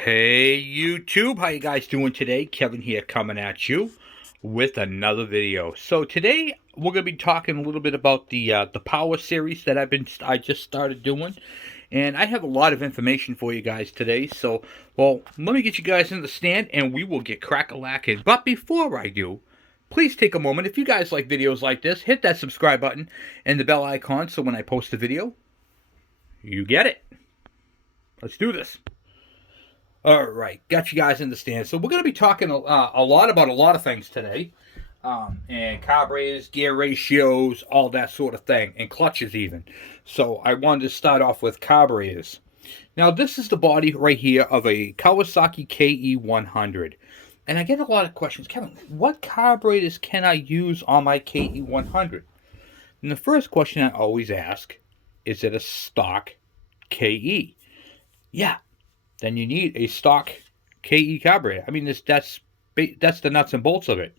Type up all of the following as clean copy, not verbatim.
Hey YouTube, how you guys doing today? Kevin here coming at you with another video. So today we're going to be talking a little bit about the power series that I just started doing, and I have a lot of information for you guys today. So, well, let me get you guys in the stand and we will get crack-a-lacking. But before I do, please take a moment. If you guys like videos like this, hit that subscribe button and the bell icon so when I post a video, you get it. Let's do this. All right, got you guys in the stand. So we're going to be talking a lot about a lot of things today, and carburetors, gear ratios, all that sort of thing, and clutches even. So I wanted to start off with carburetors. Now this is the body right here of a Kawasaki KE100, and I get a lot of questions, Kevin. What carburetors can I use on my KE100? And the first question I always ask, is it a stock KE? Yeah, then you need a stock KE carburetor. I mean, that's the nuts and bolts of it.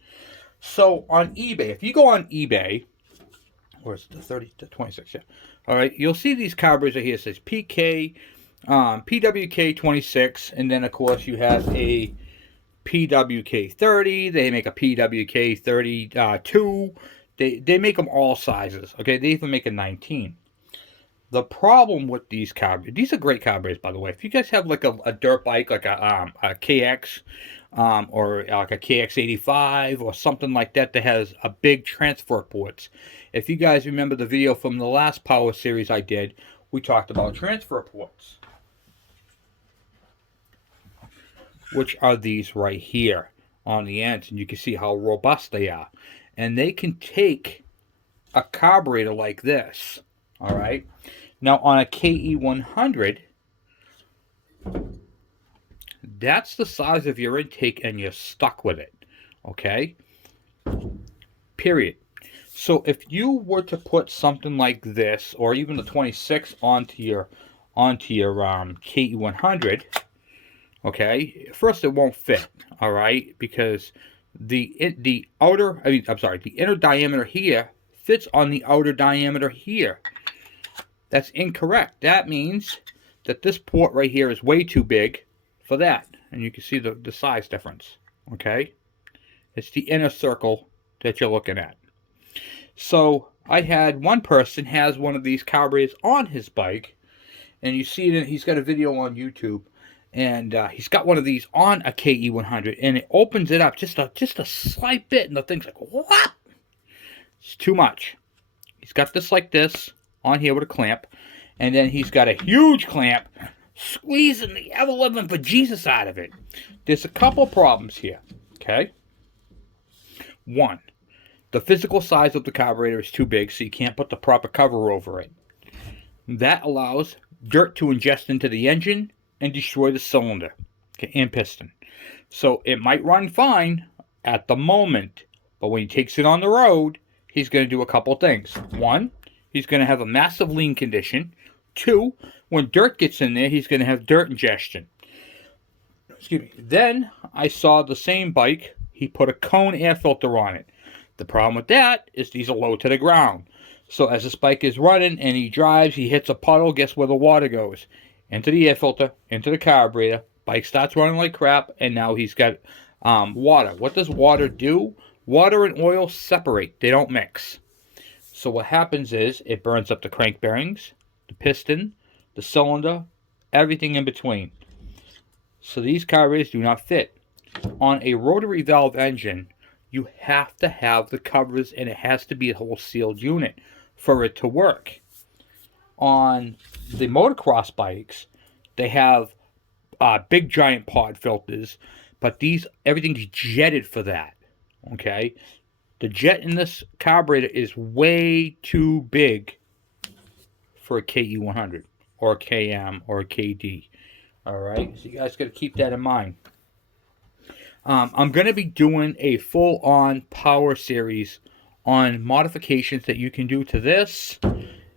So on eBay, if you go on eBay, where's the 30 to 26? Yeah. All right, you'll see these carburetors here. It says PK, PWK 26, and then of course you have a PWK 30. They make a PWK 32. They make them all sizes. Okay, they even make a 19. The problem with these carburetors, these are great carburetors, by the way. If you guys have like a dirt bike, like a KX, or like a KX85 or something like that that has a big transfer ports. If you guys remember the video from the last power series I did, we talked about transfer ports, which are these right here on the ends, and you can see how robust they are. And they can take a carburetor like this, all right? Now on a KE100, that's the size of your intake and you're stuck with it, okay? Period. So if you were to put something like this, or even the 26 onto your KE100, okay, first it won't fit, all right, because the inner diameter here fits on the outer diameter here. That's incorrect. That means that this port right here is way too big for that. And you can see the size difference. Okay? It's the inner circle that you're looking at. So I had one person has one of these carburetors on his bike. And you see it, he's got a video on YouTube. And he's got one of these on a KE100. And it opens it up just a slight bit. And the thing's like, what? It's too much. He's got this like this on here with a clamp, and then he's got a huge clamp squeezing the ever-living bejesus out of it. There's a couple problems here, okay? One, the physical size of the carburetor is too big, so you can't put the proper cover over it. That allows dirt to ingest into the engine and destroy the cylinder, okay, and piston. So it might run fine at the moment, but when he takes it on the road, he's going to do a couple things. One, he's going to have a massive lean condition. Two, when dirt gets in there, he's going to have dirt ingestion. Excuse me. Then I saw the same bike. He put a cone air filter on it. The problem with that is these are low to the ground. So as this bike is running and he drives, he hits a puddle. Guess where the water goes? Into the air filter, into the carburetor. Bike starts running like crap, and now he's got water. What does water do? Water and oil separate. They don't mix. So what happens is it burns up the crank bearings, the piston, the cylinder, everything in between. So these carburetors do not fit. On a rotary valve engine, you have to have the covers, and it has to be a whole sealed unit for it to work. On the motocross bikes, they have big giant pod filters, but everything's jetted for that. Okay? The jet in this carburetor is way too big for a KE100 or a KM or a KD. Alright, so you guys got to keep that in mind. I'm going to be doing a full-on power series on modifications that you can do to this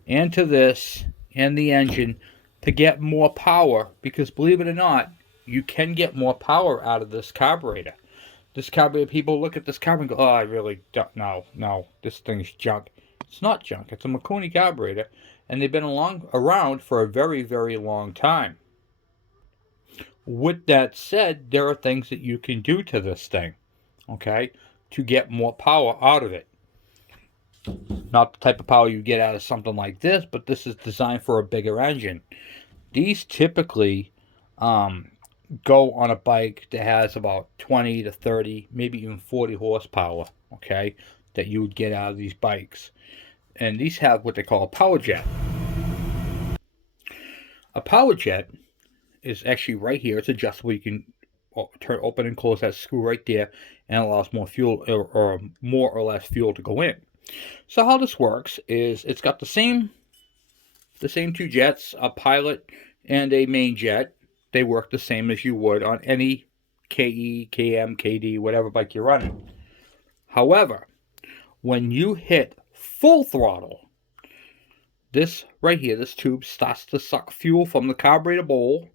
and the engine to get more power, because believe it or not, you can get more power out of this carburetor. This carburetor, people look at this carburetor and go, oh, I really don't, no, this thing's junk. It's not junk. It's a Mikuni carburetor, and they've been around for a very, very long time. With that said, there are things that you can do to this thing, okay, to get more power out of it. Not the type of power you get out of something like this, but this is designed for a bigger engine. These typically go on a bike that has about 20 to 30, maybe even 40 horsepower, okay, that you would get out of these bikes. And these have what they call a power jet. A power jet is actually right here. It's adjustable. You can turn open and close that screw right there, and allows more fuel or more or less fuel to go in. So how this works is it's got the same two jets, a pilot and a main jet. They work the same as you would on any KE, KM, KD, whatever bike you're running. However, when you hit full throttle, this right here, this tube starts to suck fuel from the carburetor bowl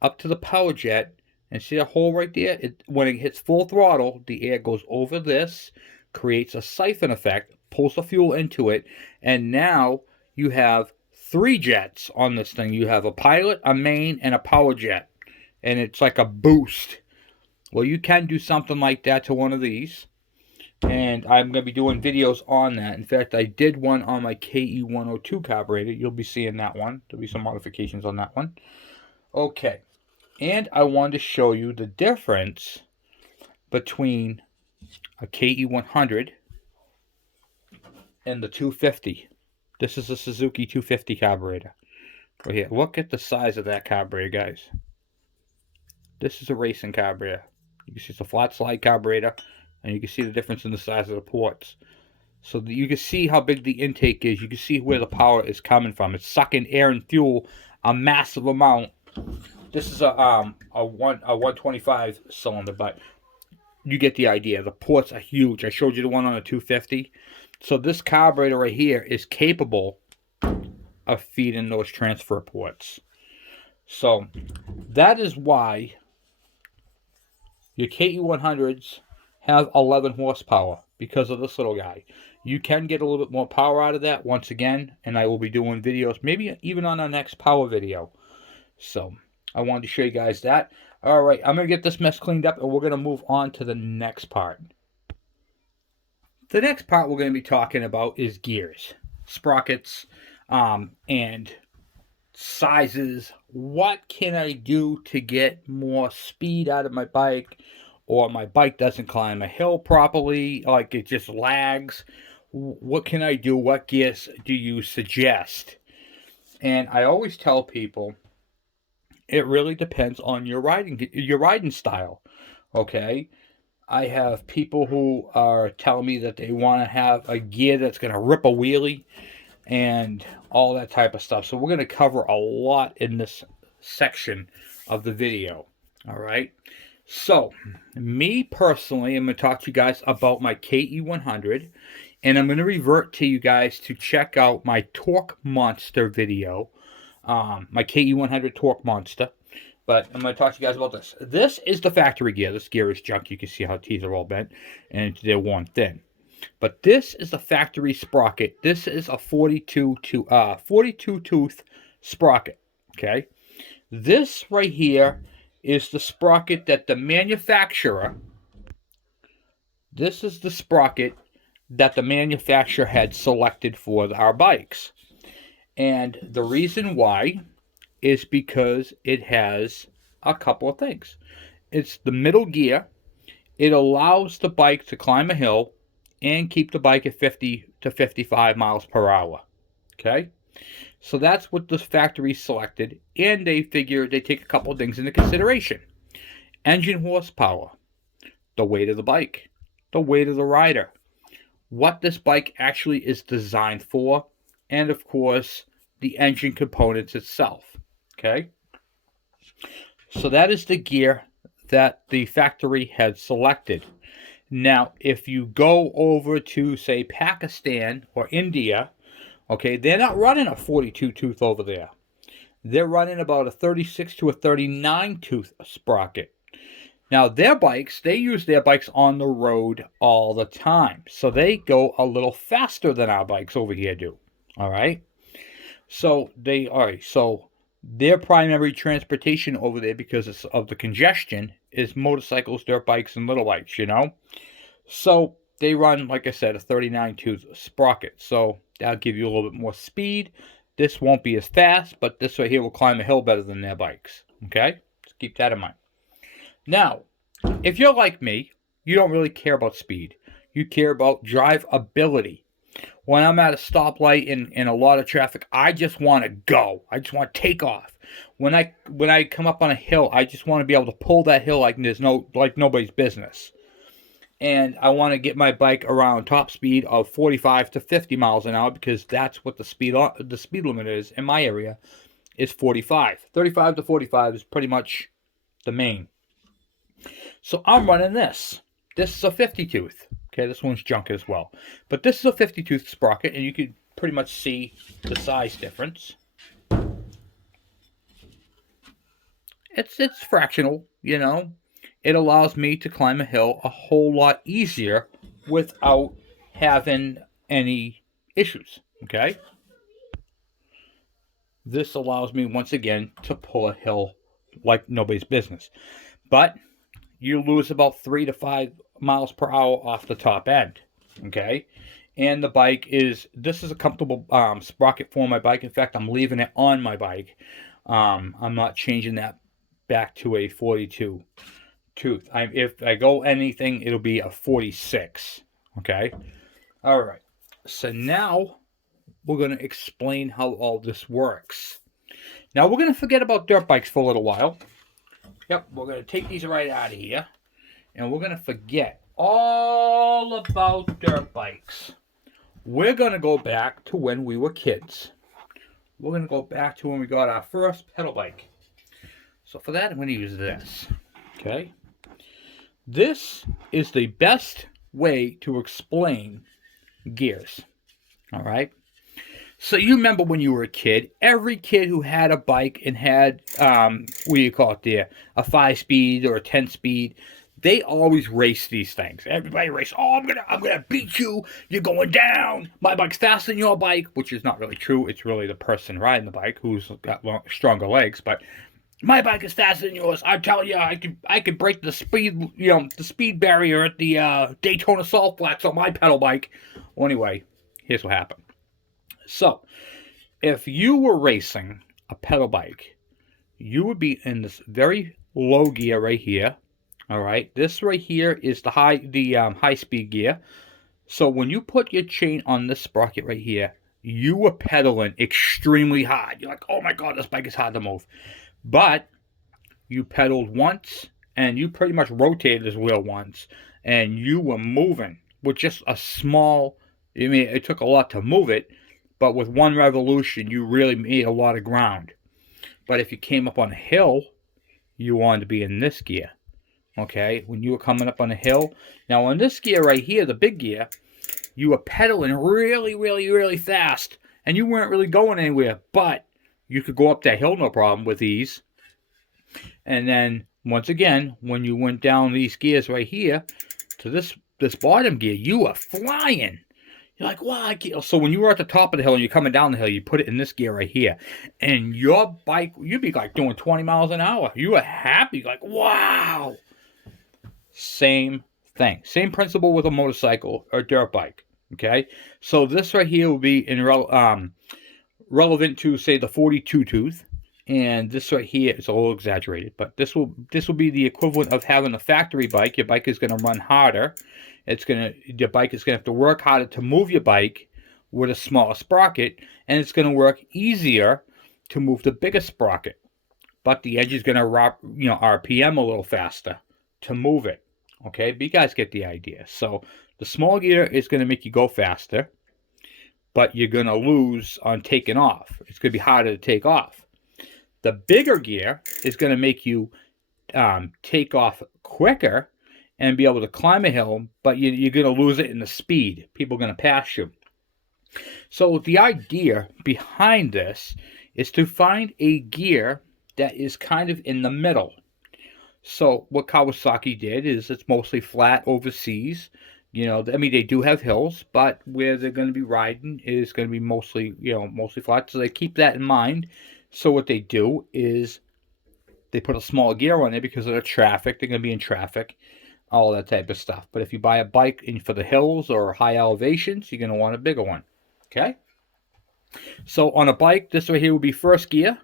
up to the power jet. And see that hole right there? When it hits full throttle, the air goes over this, creates a siphon effect, pulls the fuel into it, and now you have 3 jets on this thing. You have a pilot, a main, and a power jet. And it's like a boost. Well, you can do something like that to one of these. And I'm going to be doing videos on that. In fact, I did one on my KE102 carburetor. You'll be seeing that one. There'll be some modifications on that one. Okay. And I wanted to show you the difference between a KE100 and the 250. This is a Suzuki 250 carburetor. Right here. Look at the size of that carburetor, guys. This is a racing carburetor. You can see it's a flat slide carburetor, and you can see the difference in the size of the ports. So that you can see how big the intake is. You can see where the power is coming from. It's sucking air and fuel a massive amount. This is a 125 cylinder, but you get the idea. The ports are huge. I showed you the one on a 250. So this carburetor right here is capable of feeding those transfer ports. So that is why your KE100s have 11 horsepower, because of this little guy. You can get a little bit more power out of that once again, and I will be doing videos, maybe even on our next power video. So I wanted to show you guys that. All right, I'm going to get this mess cleaned up, and we're going to move on to the next part. The next part we're going to be talking about is gears, sprockets, and sizes. What can I do to get more speed out of my bike, or my bike doesn't climb a hill properly, like it just lags? What can I do? What gears do you suggest? And I always tell people, it really depends on your riding style, okay? I have people who are telling me that they want to have a gear that's going to rip a wheelie and all that type of stuff. So we're going to cover a lot in this section of the video, all right? So, me personally, I'm going to talk to you guys about my KE100, and I'm going to revert to you guys to check out my Torque Monster video, my KE100 Torque Monster. But I'm going to talk to you guys about this. This is the factory gear. This gear is junk. You can see how teeth are all bent, and they're worn thin. But this is the factory sprocket. This is a 42 tooth sprocket. Okay, this right here is the sprocket that the manufacturer. This is the sprocket that the manufacturer had selected for our bikes. And the reason why is because it has a couple of things. It's the middle gear. It allows the bike to climb a hill and keep the bike at 50 to 55 miles per hour. Okay? So that's what the factory selected, and they figure they take a couple of things into consideration. Engine horsepower, the weight of the bike, the weight of the rider, what this bike actually is designed for, and of course, the engine components itself. Okay? So that is the gear that the factory had selected. Now, if you go over to, say, Pakistan or India, okay, they're not running a 42 tooth over there. They're running about a 36 to a 39 tooth sprocket. Now, their bikes, they use their bikes on the road all the time. So they go a little faster than our bikes over here do. All right? So their primary transportation over there, because of the congestion, is motorcycles, dirt bikes, and little bikes, you know? So they run, like I said, a 39 tooth sprocket. So that'll give you a little bit more speed. This won't be as fast, but this right here will climb a hill better than their bikes. Okay? Just keep that in mind. Now, if you're like me, you don't really care about speed. You care about drivability. When I'm at a stoplight in a lot of traffic, I just want to go. I just want to take off. When I come up on a hill, I just want to be able to pull that hill like there's nobody's business. And I want to get my bike around top speed of 45 to 50 miles an hour, because that's what the speed limit is in my area, is 45. 35 to 45 is pretty much the main. So I'm running this. This is a 50 tooth. Okay, this one's junk as well. But this is a 50 tooth sprocket, and you can pretty much see the size difference. It's fractional, you know. It allows me to climb a hill a whole lot easier without having any issues. Okay? This allows me, once again, to pull a hill like nobody's business. But you lose about 3 to 5 miles per hour off the top end. Okay? And the bike this is a comfortable sprocket for my bike. In fact, I'm leaving it on my bike. I'm not changing that back to a 42 tooth. If I go anything, it'll be a 46. Okay? All right. So now we're going to explain how all this works. Now we're going to forget about dirt bikes for a little while. Yep, we're going to take these right out of here. And we're going to forget all about dirt bikes. We're going to go back to when we were kids. We're going to go back to when we got our first pedal bike. So for that, I'm going to use this. Okay? This is the best way to explain gears. All right? So you remember when you were a kid, every kid who had a bike and had, what do you call it there, a 5-speed or a 10-speed, they always race these things. Everybody race. Oh, I'm gonna beat you. You're going down. My bike's faster than your bike, which is not really true. It's really the person riding the bike who's got stronger legs. But my bike is faster than yours. I tell you, I could break the speed, the speed barrier at the Daytona Salt Flats on my pedal bike. Well, anyway, here's what happened. So, if you were racing a pedal bike, you would be in this very low gear right here. All right, this right here is the high speed gear. So when you put your chain on this sprocket right here, you were pedaling extremely hard. You're like, oh my God, this bike is hard to move. But you pedaled once, and you pretty much rotated this wheel once, and you were moving with just a small, it took a lot to move it, but with one revolution, you really made a lot of ground. But if you came up on a hill, you wanted to be in this gear. Okay, when you were coming up on a hill. Now on this gear right here, the big gear, you were pedaling really, really, really fast. And you weren't really going anywhere. But you could go up that hill no problem with ease. And then, once again, when you went down these gears right here to this bottom gear, you were flying. You're like, wow. So when you were at the top of the hill and you're coming down the hill, you put it in this gear right here. And your bike, you'd be like doing 20 miles an hour. You were happy. Like, wow. Same thing. Same principle with a motorcycle or dirt bike. Okay? So this right here will be relevant to, say, the 42 tooth. And this right here is a little exaggerated. But this will be the equivalent of having a factory bike. Your bike is going to run harder. Your bike is going to have to work harder to move your bike with a smaller sprocket. And it's going to work easier to move the bigger sprocket. But the edge is going to RPM a little faster to move it. Okay, but you guys get the idea. So the small gear is going to make you go faster, but you're going to lose on taking off. It's going to be harder to take off. The bigger gear is going to make you take off quicker and be able to climb a hill, but you're going to lose it in the speed. People are going to pass you. So the idea behind this is to find a gear that is kind of in the middle. So what Kawasaki did is it's mostly flat overseas. They do have hills, but where they're going to be riding is going to be mostly flat. So they keep that in mind So what they do is they put a small gear on there because of the traffic. They're going to be in traffic, all that type of stuff. But if you buy a bike for the hills or high elevations, you're going to want a bigger one. Okay? So on a bike, this right here would be first gear,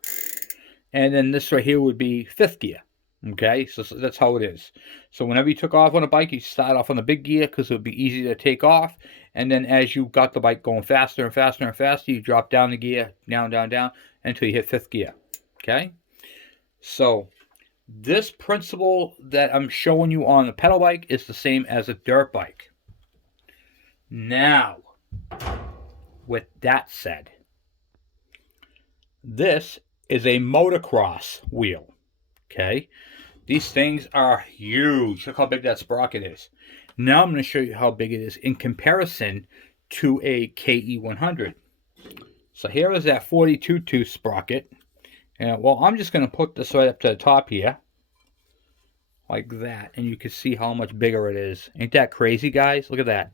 and then this right here would be fifth gear. Okay, so that's how it is. So whenever you took off on a bike, you start off on the big gear because it would be easy to take off. And then as you got the bike going faster and faster and faster, you drop down the gear, down, down, down, until you hit fifth gear. Okay? So this principle that I'm showing you on a pedal bike is the same as a dirt bike. Now, with that said, this is a motocross wheel. Okay? These things are huge. Look how big that sprocket is. Now I'm going to show you how big it is in comparison to a KE100. So here is that 42 tooth sprocket. And well, I'm just going to put this right up to the top here. Like that. And you can see how much bigger it is. Ain't that crazy, guys? Look at that.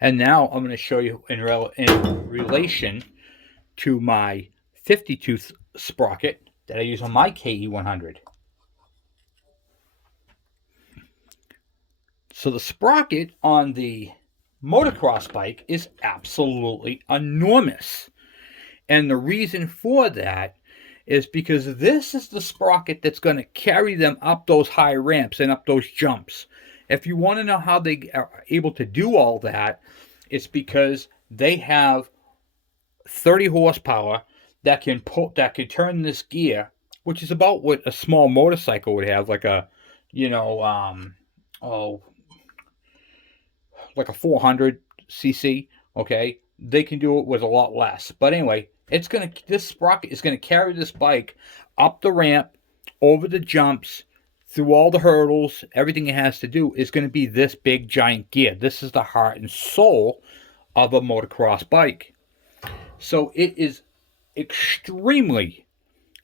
And now I'm going to show you in relation to my 50 tooth sprocket that I use on my KE100. So the sprocket on the motocross bike is absolutely enormous. And the reason for that is because this is the sprocket that's going to carry them up those high ramps and up those jumps. If you want to know how they are able to do all that, it's because they have 30 horsepower that can turn this gear, which is about what a small motorcycle would have, like a, like a 400 cc. Okay, they can do it with a lot less. But anyway, this sprocket is gonna carry this bike up the ramp, over the jumps, through all the hurdles. Everything it has to do is going to be this big giant gear. This is the heart and soul of a motocross bike. So it is extremely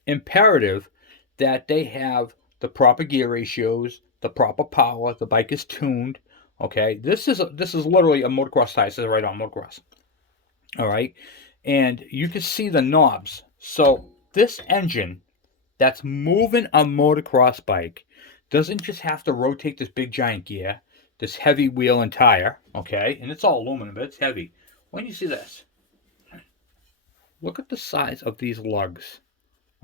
imperative that they have the proper gear ratios, the proper power, the bike is tuned. Okay, this is literally a motocross tire. It says right on motocross. All right, and you can see the knobs. So this engine that's moving a motocross bike doesn't just have to rotate this big giant gear, this heavy wheel and tire. Okay, and it's all aluminum, but it's heavy. When you see this, look at the size of these lugs.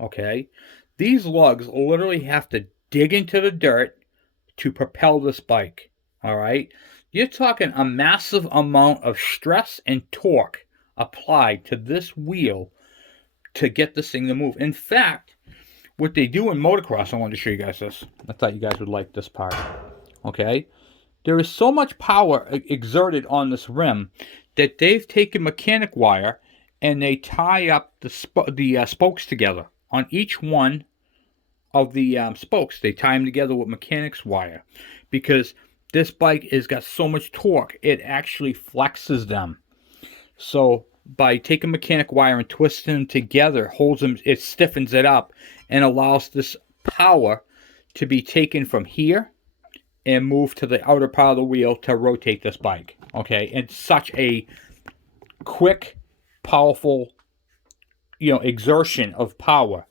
Okay, these lugs literally have to dig into the dirt to propel this bike. All right, you're talking a massive amount of stress and torque applied to this wheel to get this thing to move. In fact, what they do in motocross, I wanted to show you guys this. I thought you guys would like this part. Okay, there is so much power exerted on this rim that they've taken mechanic wire and they tie up the spokes together on each one of the spokes. They tie them together with mechanics wire because this bike has got so much torque, it actually flexes them. So by taking mechanic wire and twisting them together, holds them, it stiffens it up and allows this power to be taken from here and moved to the outer part of the wheel to rotate this bike. Okay, and such a quick, powerful, exertion of power.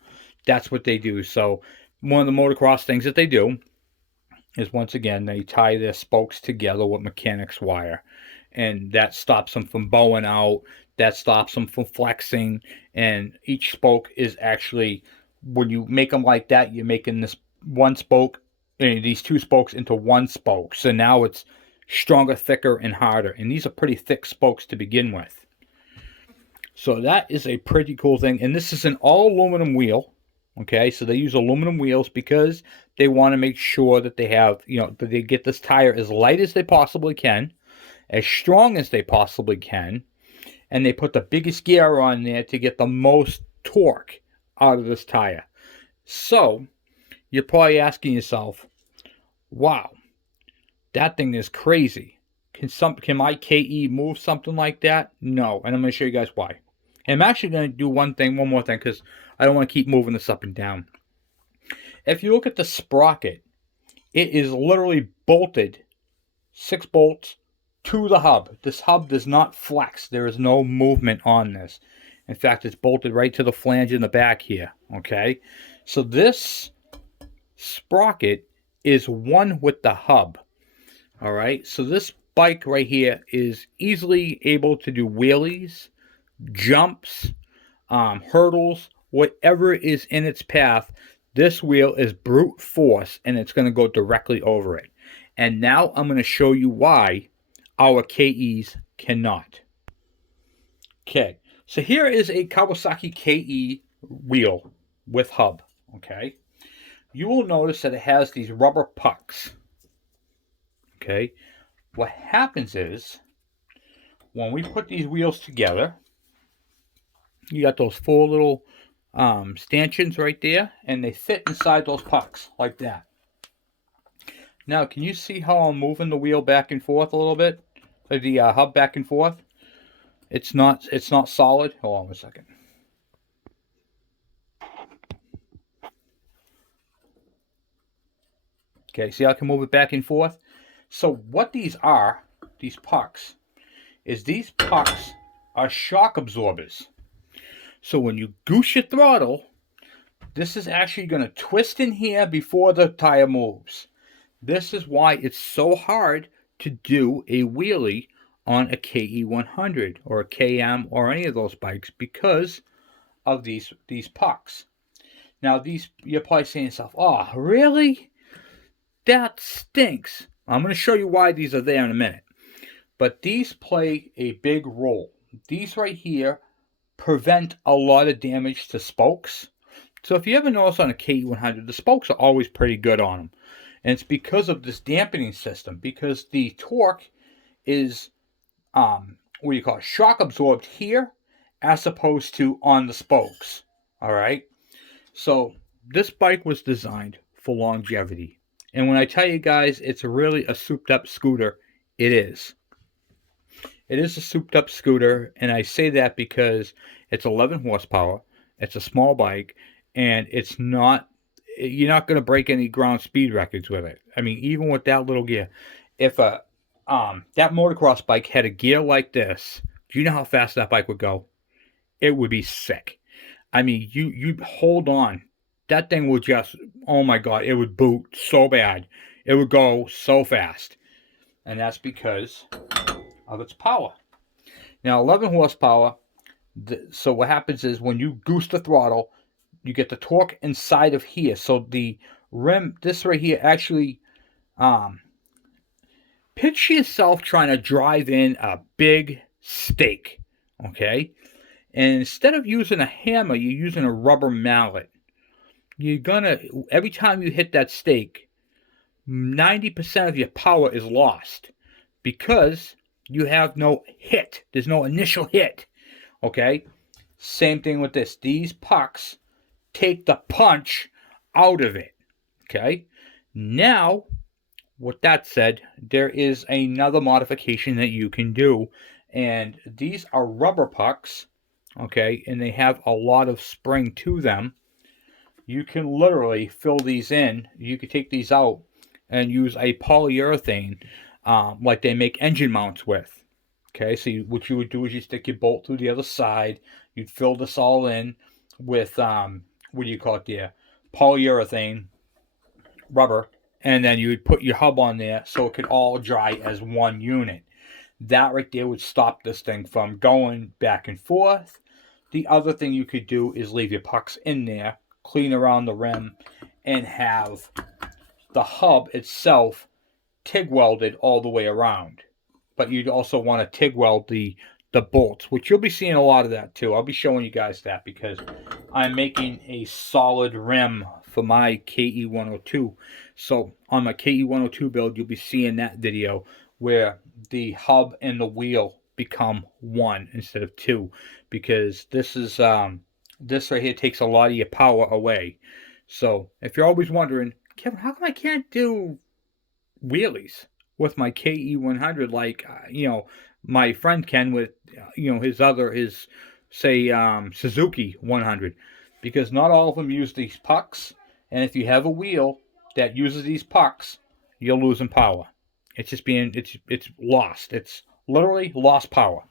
That's what they do. So one of the motocross things that they do is, once again, they tie their spokes together with mechanics wire, and that stops them from bowing out. That stops them from flexing. And each spoke is actually, when you make them like that, you're making this one spoke, these two spokes into one spoke. So now it's stronger, thicker, and harder. And these are pretty thick spokes to begin with. So that is a pretty cool thing. And this is an all aluminum wheel. Okay, so they use aluminum wheels because they want to make sure that they have, that they get this tire as light as they possibly can, as strong as they possibly can, and they put the biggest gear on there to get the most torque out of this tire. So you're probably asking yourself, wow, that thing is crazy. Can my KE move something like that? No, and I'm going to show you guys why. And I'm actually going to do one more thing, because I don't want to keep moving this up and down. If you look at the sprocket, it is literally bolted, 6 bolts, to the hub. This hub does not flex. There is no movement on this. In fact, it's bolted right to the flange in the back here, okay? So this sprocket is one with the hub, all right? So this bike right here is easily able to do wheelies, jumps, hurdles, whatever is in its path. This wheel is brute force, and it's going to go directly over it. And now I'm going to show you why our KEs cannot. Okay, so here is a Kawasaki KE wheel with hub, okay? You will notice that it has these rubber pucks, okay? What happens is, when we put these wheels together, you got those four little stanchions right there, and they fit inside those pucks, like that. Now, can you see how I'm moving the wheel back and forth a little bit? The hub back and forth? It's not solid. Hold on a second. Okay, see how I can move it back and forth? So what these are, these pucks, is these pucks are shock absorbers. So when you goose your throttle, this is actually going to twist in here before the tire moves. This is why it's so hard to do a wheelie on a KE100 or a KM or any of those bikes, because of these pucks. Now you're probably saying to yourself, oh, really? That stinks. I'm going to show you why these are there in a minute. But these play a big role. These right here prevent a lot of damage to spokes. So if you ever notice on a KE100, the spokes are always pretty good on them. And it's because of this dampening system, because the torque is shock absorbed here as opposed to on the spokes. All right. So this bike was designed for longevity. And when I tell you guys it's really a souped up scooter, it is. It is a souped up scooter, and I say that because it's 11 horsepower, it's a small bike, and you're not going to break any ground speed records with it. I mean, even with that little gear, if that motocross bike had a gear like this, do you know how fast that bike would go? It would be sick. I mean, you hold on. That thing would just, oh my God, it would boot so bad. It would go so fast. And that's because of its power. Now, 11 horsepower. So what happens is when you goose the throttle, you get the torque inside of here. So the rim, this right here, actually, picture yourself trying to drive in a big stake, okay? And instead of using a hammer, you're using a rubber mallet. Every time you hit that stake, 90% of your power is lost because you have no hit. There's no initial hit, okay? Same thing with this. These pucks take the punch out of it, okay? Now, with that said, there is another modification that you can do, and these are rubber pucks, okay, and they have a lot of spring to them. You can literally fill these in. You can take these out and use a polyurethane like they make engine mounts with. Okay, so what you would do is you stick your bolt through the other side. You'd fill this all in with, polyurethane rubber. And then you would put your hub on there so it could all dry as one unit. That right there would stop this thing from going back and forth. The other thing you could do is leave your pucks in there, clean around the rim, and have the hub itself TIG welded all the way around. But you'd also want to TIG weld the bolts, which you'll be seeing a lot of that too. I'll be showing you guys that because I'm making a solid rim for my KE102. So on my KE102 build, you'll be seeing that video where the hub and the wheel become one instead of two, because this right here takes a lot of your power away. So if you're always wondering, Kevin, how come I can't do wheelies with my KE100 like my friend can with his Suzuki 100? Because not all of them use these pucks, and if you have a wheel that uses these pucks, you're losing power. It's just it's lost. It's literally lost power.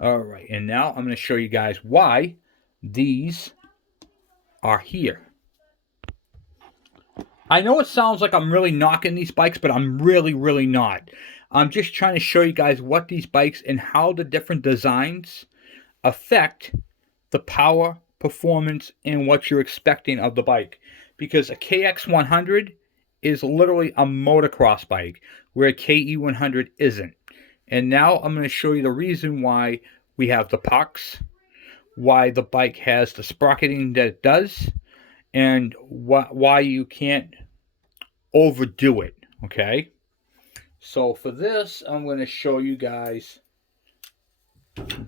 All right, and now I'm going to show you guys why these are here. I know it sounds like I'm really knocking these bikes, but I'm really not. I'm just trying to show you guys what these bikes and how the different designs affect the power, performance, and what you're expecting of the bike. Because a KX100 is literally a motocross bike, where a KE100 isn't. And now I'm going to show you the reason why we have the pucks, why the bike has the sprocketing that it does, and why you can't overdo it, okay? So for this, I'm going to show you guys,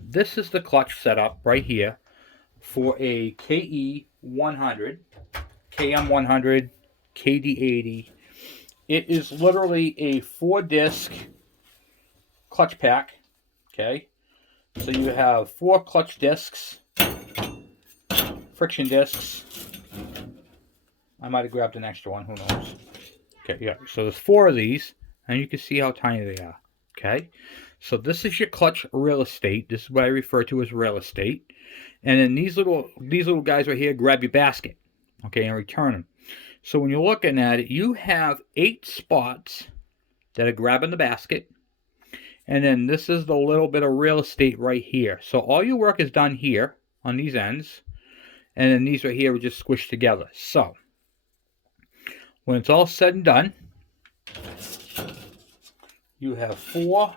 this is the clutch setup right here for a KE100, KM100, KD80. It is literally a 4-disc clutch pack, okay? So you have 4 clutch discs, friction discs. I might have grabbed an extra one, who knows? Okay, yeah, so there's 4 of these, and you can see how tiny they are, okay? So this is your clutch real estate. This is what I refer to as real estate. And then these little guys right here grab your basket, okay, and return them. So when you're looking at it, you have 8 spots that are grabbing the basket. And then this is the little bit of real estate right here. So all your work is done here on these ends. And then these right here are just squished together. So when it's all said and done, you have 4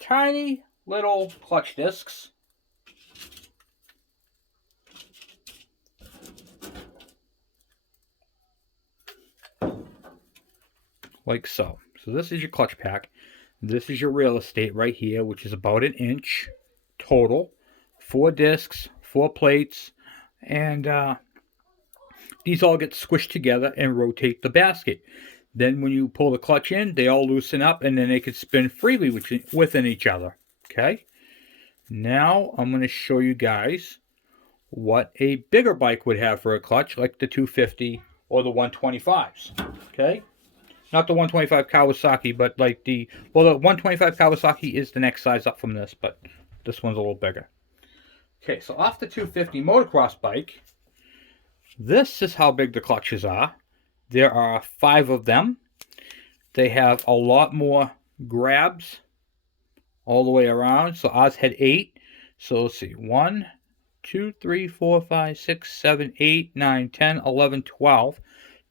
tiny little clutch discs. Like so. So this is your clutch pack. This is your real estate right here, which is about 1 inch total. 4 discs, 4 plates, and these all get squished together and rotate the basket. Then when you pull the clutch in, they all loosen up, and then they can spin freely within each other. Okay? Now I'm going to show you guys what a bigger bike would have for a clutch, like the 250 or the 125s. Okay? Not the 125 Kawasaki, but like the 125 Kawasaki is the next size up from this, but this one's a little bigger. Okay, so off the 250 motocross bike, this is how big the clutches are. There are 5 of them. They have a lot more grabs all the way around. So ours had 8. So let's see, 1, 2, 3, 4, 5, 6, 7, 8, 9, 10, 11, 12.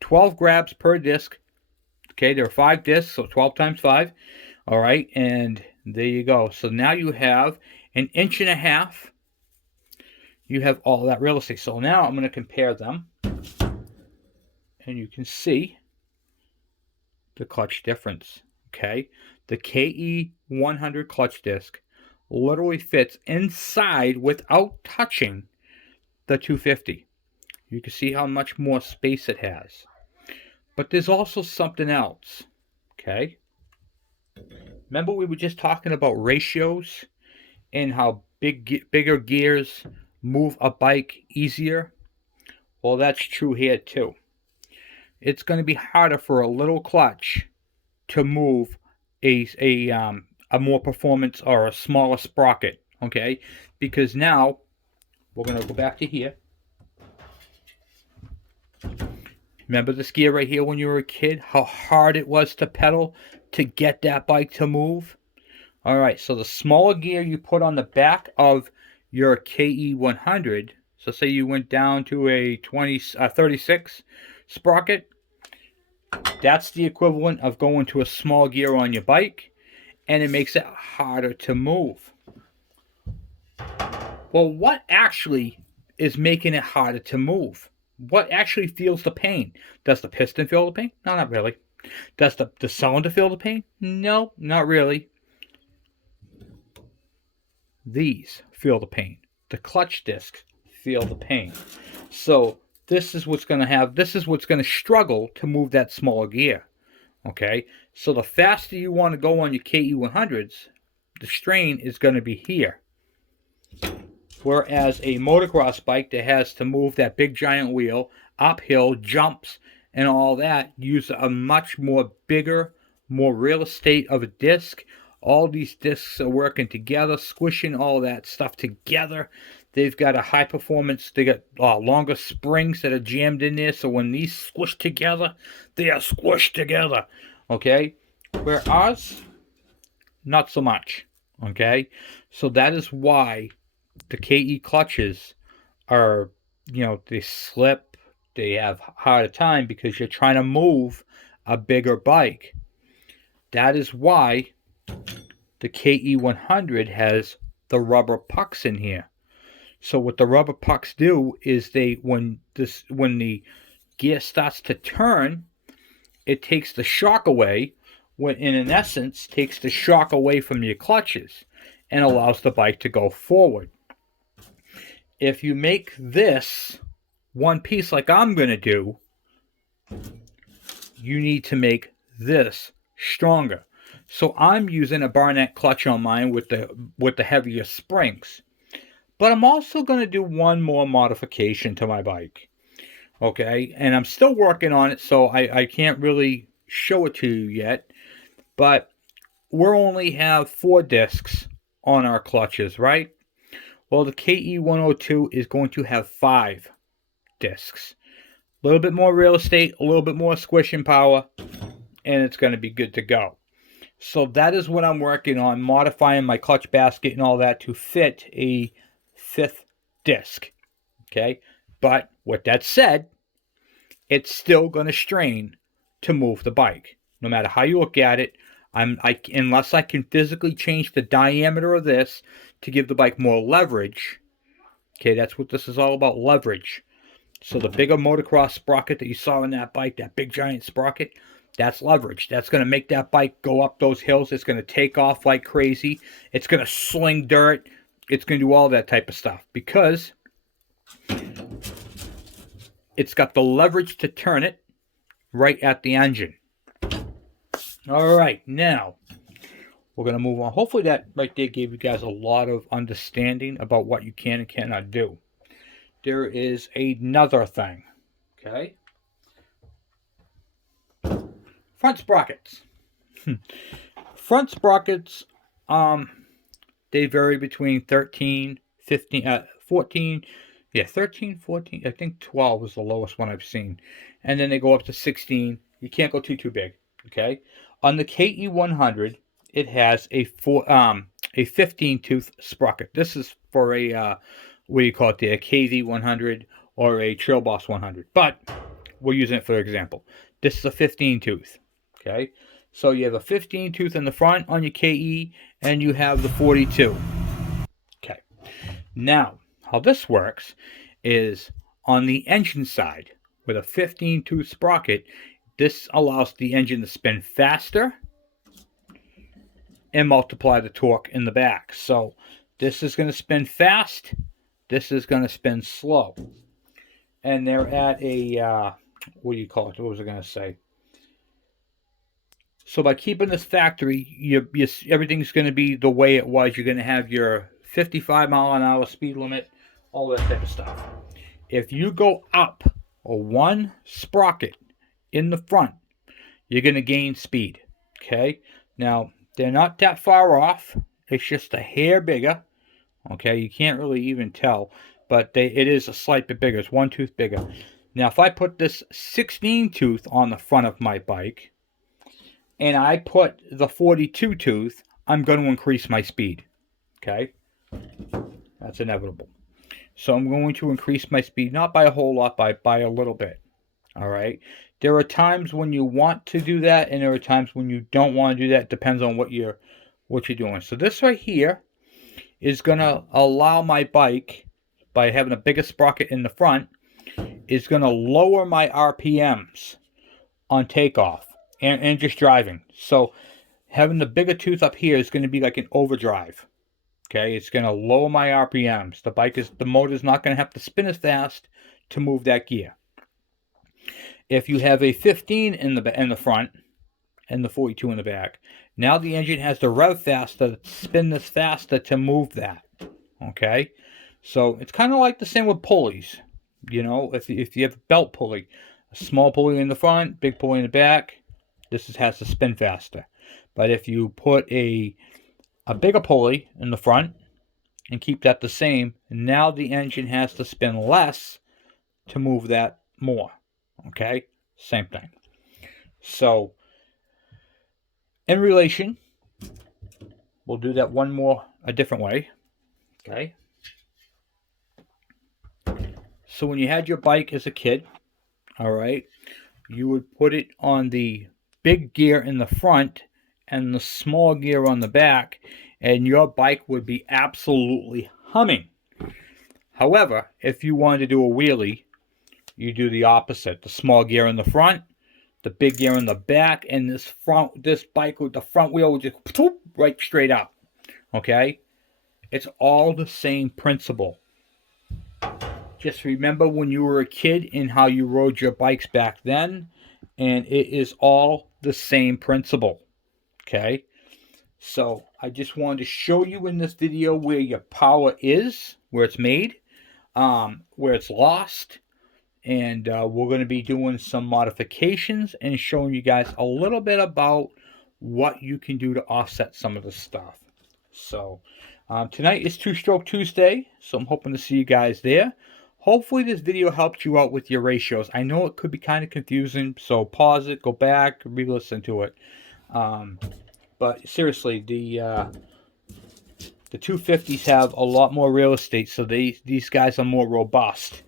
12 grabs per disc. Okay, there are 5 discs, so 12 times 5. All right, and there you go. So now you have 1.5 inches. You have all that real estate. So now I'm going to compare them. And you can see the clutch difference. Okay, the KE100 clutch disc literally fits inside without touching the 250. You can see how much more space it has. But there's also something else, okay? Remember we were just talking about ratios and how bigger gears move a bike easier? Well, that's true here too. It's going to be harder for a little clutch to move a more performance or a smaller sprocket, okay? Because now we're going to go back to here. Remember this gear right here when you were a kid? How hard it was to pedal to get that bike to move? Alright, so the smaller gear you put on the back of your KE100, so say you went down to a 36 sprocket, that's the equivalent of going to a small gear on your bike, and it makes it harder to move. Well, what actually is making it harder to move? What actually feels the pain? Does the piston feel the pain? No, not really. Does the cylinder feel the pain? No, not really. These feel the pain. The clutch discs feel the pain. So this is what's going to struggle to move that smaller gear. Okay? So the faster you want to go on your KE100s, the strain is going to be here. Whereas a motocross bike that has to move that big giant wheel, uphill, jumps, and all that, use a much more bigger, more real estate of a disc, All these discs are working together, squishing all that stuff together. They've got a high performance, they got longer springs that are jammed in there, so when these squish together, they are squished together. Okay? Where ours, not so much. Okay? So that is why the KE clutches are, they slip, they have a harder time because you're trying to move a bigger bike. That is why the KE100 has the rubber pucks in here. So what the rubber pucks do is when the gear starts to turn, it takes the shock away, in essence takes the shock away from your clutches and allows the bike to go forward. If you make this one piece like I'm going to do, you need to make this stronger. So I'm using a Barnett clutch on mine with the heavier springs. But I'm also going to do one more modification to my bike. Okay, and I'm still working on it, so I can't really show it to you yet. But we only have 4 discs on our clutches, right? Well, the KE102 is going to have 5 discs. A little bit more real estate, a little bit more squishing power, and it's going to be good to go. So that is what I'm working on, modifying my clutch basket and all that to fit a 5th disc. Okay? But with that said, it's still going to strain to move the bike. No matter how you look at it, unless I can physically change the diameter of this to give the bike more leverage. Okay, that's what this is all about, leverage. So the bigger motocross sprocket that you saw in that bike, that big giant sprocket, that's leverage. That's going to make that bike go up those hills. It's going to take off like crazy. It's going to sling dirt. It's going to do all that type of stuff because it's got the leverage to turn it right at the engine. All right, now we're going to move on. Hopefully that right there gave you guys a lot of understanding about what you can and cannot do. There is another thing, okay? Front sprockets. Front sprockets, they vary between 13, 15, 14, 13, 14, I think 12 is the lowest one I've seen. And then they go up to 16. You can't go too big, okay? On the KE100, it has a 15-tooth sprocket. This is for a, what do you call it there, a KV100 or a Trail Boss 100. But we're using it for example. This is a 15-tooth, okay? So you have a 15-tooth in the front on your KE, and you have the 42. Okay. Now, how this works is on the engine side, with a 15-tooth sprocket, this allows the engine to spin faster and multiply the torque in the back. So this is going to spin fast. This is going to spin slow. And they're at a, what do you call it? What was I going to say? So by keeping this factory, everything's going to be the way it was. You're going to have your 55 mile an hour speed limit, all that type of stuff. If you go up one sprocket in the front, you're going to gain speed. Okay? Now, they're not that far off. It's just a hair bigger. Okay? You can't really even tell. But it is a slight bit bigger. It's 1 tooth bigger. Now, if I put this 16 tooth on the front of my bike, and I put the 42 tooth, I'm going to increase my speed. Okay? That's inevitable. So I'm going to increase my speed, not by a whole lot, by a little bit. All right? There are times when you want to do that, and there are times when you don't want to do that. It depends on what you're doing. So this right here is going to allow my bike, by having a bigger sprocket in the front, is going to lower my RPMs on takeoff. And just driving. So having the bigger tooth up here is going to be like an overdrive. Okay, it's going to lower my RPMs. The motor's not going to have to spin as fast to move that gear. If you have a 15 in the front and the 42 in the back, now the engine has to rev faster, spin this faster to move that. Okay, so it's kind of like the same with pulleys. You know, if you have a belt pulley, a small pulley in the front, big pulley in the back. This has to spin faster. But if you put a bigger pulley in the front and keep that the same, now the engine has to spin less to move that more. Okay? Same thing. So, in relation, we'll do that a different way. Okay? So when you had your bike as a kid, all right, you would put it on the big gear in the front and the small gear on the back, and your bike would be absolutely humming. However, if you wanted to do a wheelie, you do the opposite. The small gear in the front, the big gear in the back, and this bike with the front wheel would just right straight up. Okay? It's all the same principle. Just remember when you were a kid and how you rode your bikes back then, and it is all the same principle. Okay? So I just wanted to show you in this video where your power is, where it's made, where it's lost, and we're going to be doing some modifications and showing you guys a little bit about what you can do to offset some of this stuff. So tonight is Two Stroke Tuesday, so I'm hoping to see you guys there. Hopefully this video helped you out with your ratios. I know it could be kind of confusing, so pause it, go back, re-listen to it. But seriously, the 250s have a lot more real estate, so these guys are more robust.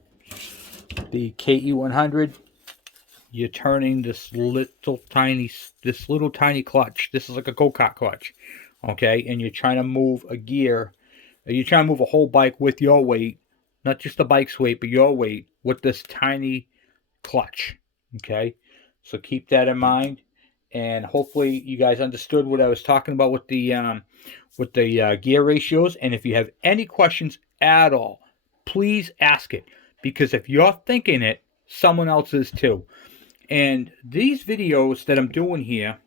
The KE100, you're turning this little tiny clutch. This is like a go-kart clutch, okay? And you're trying to move a gear. You're trying to move a whole bike with your weight, not just the bike's weight, but your weight with this tiny clutch, okay? So keep that in mind, and hopefully you guys understood what I was talking about with the gear ratios. And if you have any questions at all, please ask it, because if you're thinking it, someone else is too. And these videos that I'm doing here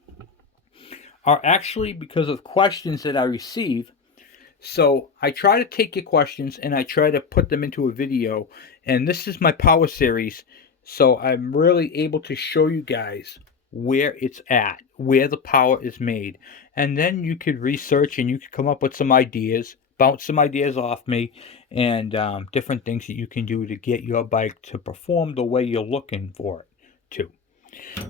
are actually because of questions that I receive. So I try to take your questions and I try to put them into a video. And this is my power series. So I'm really able to show you guys where it's at, where the power is made. And then you could research and you could come up with some ideas, bounce some ideas off me, and different things that you can do to get your bike to perform the way you're looking for it to.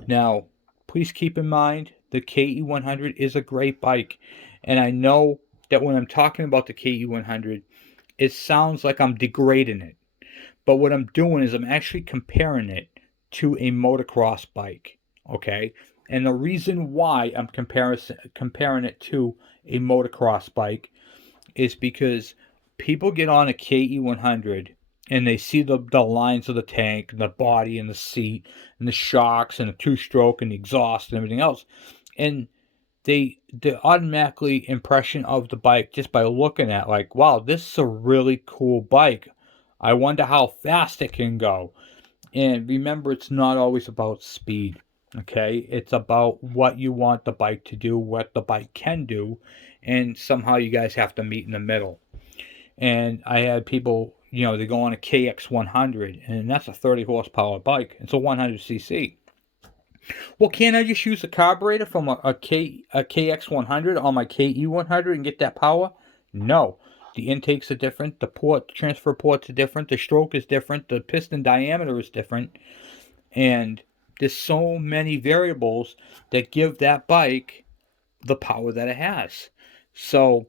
Now, please keep in mind the KE100 is a great bike. And I know that when I'm talking about the KE100, it sounds like I'm degrading it. But what I'm doing is I'm actually comparing it to a motocross bike, okay? And the reason why I'm comparing it to a motocross bike is because people get on a KE100 and they see the lines of the tank and the body and the seat and the shocks and the two-stroke and the exhaust and everything else. And the automatically impression of the bike just by looking at, like, wow, this is a really cool bike. I wonder how fast it can go. And remember, it's not always about speed, okay? It's about what you want the bike to do, what the bike can do, and somehow you guys have to meet in the middle. And I had people, they go on a KX100, and that's a 30 horsepower bike. It's a 100cc. Well, can't I just use a carburetor from a KX100 on my KE100 and get that power? No. The intakes are different. The transfer ports are different. The stroke is different. The piston diameter is different. And there's so many variables that give that bike the power that it has. So,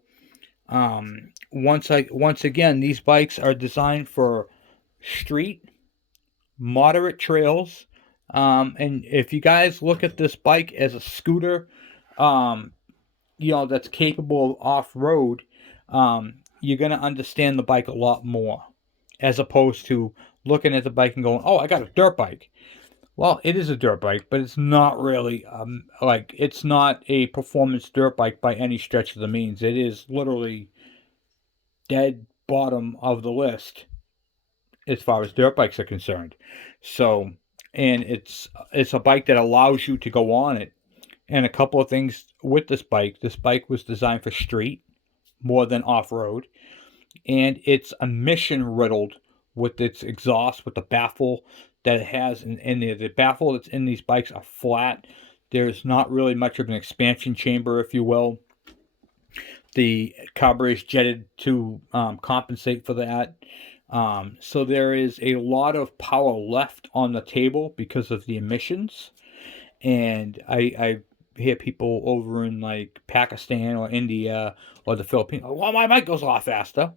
once again, these bikes are designed for street, moderate trails. And if you guys look at this bike as a scooter, that's capable of off-road, you're going to understand the bike a lot more, as opposed to looking at the bike and going, oh, I got a dirt bike. Well, it is a dirt bike, but it's not really, it's not a performance dirt bike by any stretch of the means. It is literally dead bottom of the list as far as dirt bikes are concerned. So, and it's a bike that allows you to go on it. And a couple of things with this bike was designed for street more than off-road, and it's emission riddled with its exhaust, with the baffle that it has in there. The baffle that's in these bikes are flat. There's not really much of an expansion chamber, if you will. The carburetor is jetted to compensate for that. So there is a lot of power left on the table because of the emissions. And I hear people over in like Pakistan or India or the Philippines, well, my mic goes a lot faster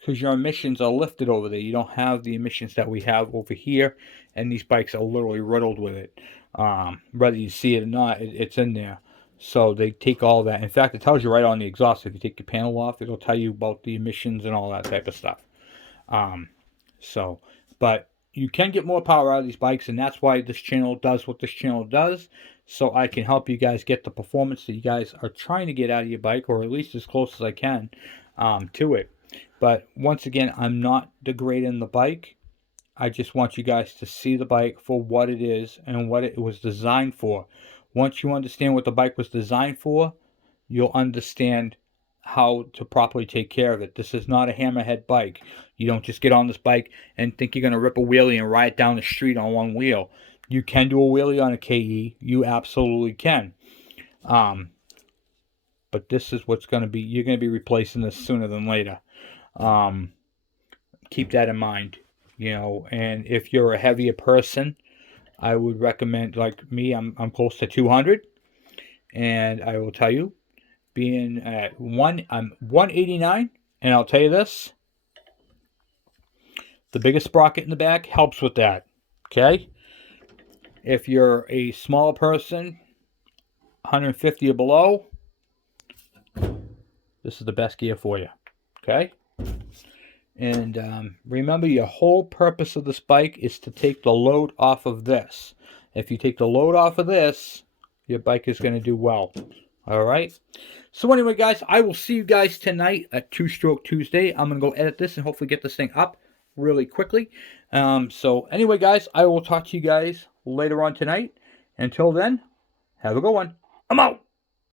because your emissions are lifted over there. You don't have the emissions that we have over here, and these bikes are literally riddled with it. Whether you see it or not, it's in there. So they take all that. In fact, it tells you right on the exhaust. If you take your panel off, it'll tell you about the emissions and all that type of stuff. Um, so, but you can get more power out of these bikes, and that's why this channel does what this channel does. So I can help you guys get the performance that you guys are trying to get out of your bike, or at least as close as I can to it. But once again, I'm not degrading the bike. I just want you guys to see the bike for what it is and what it was designed for. Once you understand what the bike was designed for, you'll understand how to properly take care of it. This is not a hammerhead bike. You don't just get on this bike and think you're going to rip a wheelie and ride down the street on one wheel. You can do a wheelie on a KE. You absolutely can. But this is what's going to be, you're going to be replacing this sooner than later. Keep that in mind. And if you're a heavier person, I would recommend, like me, I'm close to 200, and I will tell you, being at I'm 189, and I'll tell you this, the biggest sprocket in the back helps with that. Okay, if you're a small person, 150 or below, this is the best gear for you. Okay. And remember, your whole purpose of this bike is to take the load off of this. If you take the load off of this, your bike is going to do well. All right? So anyway, guys, I will see you guys tonight at Two Stroke Tuesday. I'm going to go edit this and hopefully get this thing up really quickly. So anyway, guys, I will talk to you guys later on tonight. Until then, have a good one. I'm out.